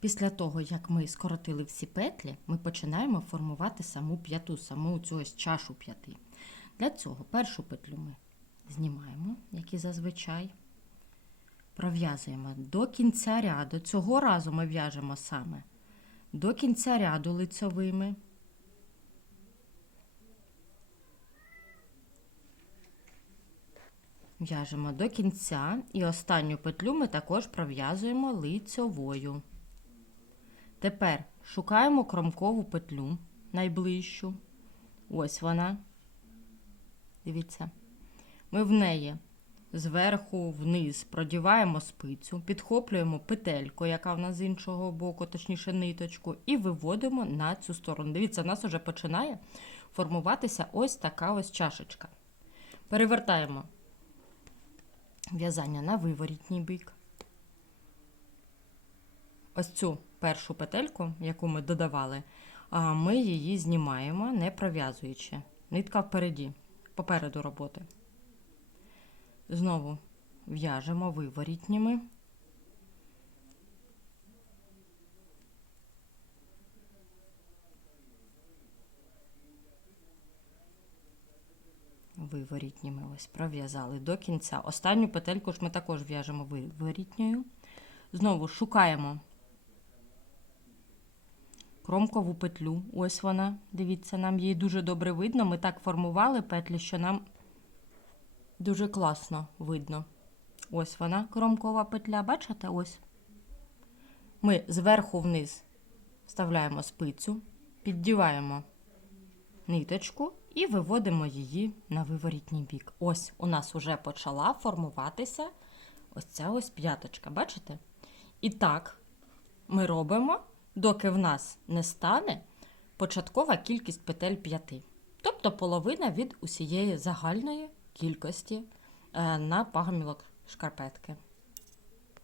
Після того, як ми скоротили всі петлі, ми починаємо формувати саму п'яту, саму цю ось чашу п'яти. Для цього першу петлю ми знімаємо, як і зазвичай. Пров'язуємо до кінця ряду. Цього разу ми в'яжемо саме до кінця ряду лицьовими. В'яжемо до кінця і останню петлю ми також пров'язуємо лицьовою. Тепер шукаємо кромкову петлю найближчу. Ось вона. Дивіться. Ми в неї зверху вниз продіваємо спицю, підхоплюємо петельку, яка в нас з іншого боку, точніше ниточку, і виводимо на цю сторону. Дивіться, у нас вже починає формуватися ось така ось чашечка. Перевертаємо в'язання на виворітній бік. Ось цю першу петельку, яку ми додавали, ми її знімаємо, не пров'язуючи. Нитка впереді, попереду роботи. Знову в'яжемо виворітніми. Виворітніми ось пров'язали до кінця. Останню петельку ж ми також в'яжемо виворітньою. Знову шукаємо кромкову петлю. Ось вона. Дивіться, нам її дуже добре видно. Ми так формували петлі, що нам дуже класно видно. Ось вона, кромкова петля. Бачите? Ось. Ми зверху вниз вставляємо спицю, піддіваємо ниточку і виводимо її на виворітній бік. Ось у нас вже почала формуватися ось ця ось п'яточка. Бачите? І так ми робимо, доки в нас не стане початкова кількість петель п'яти. Тобто половина від усієї загальної кількості е, на пагомілок шкарпетки.